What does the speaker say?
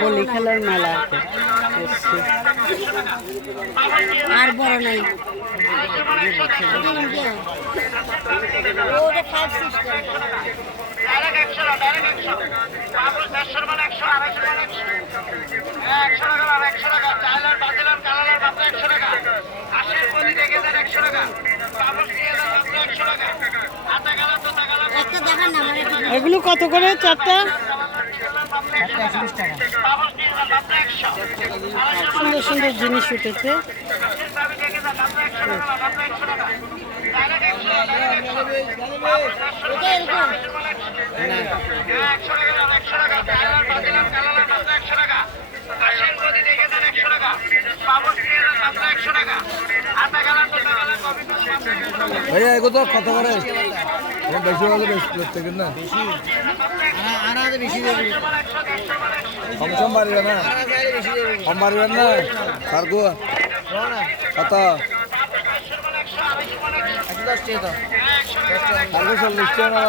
বলি খেলার মেলা এসছে। আর বড় নাই এগুলো কত করে চারটা? সুন্দর সুন্দর জিনিস উঠেছে। ভাইয়া এগো তো কত করে বেশি হলে বেশি করতে না কম বাড়িবে না কম বাড়িবেন না সার গো কত 40 টাকা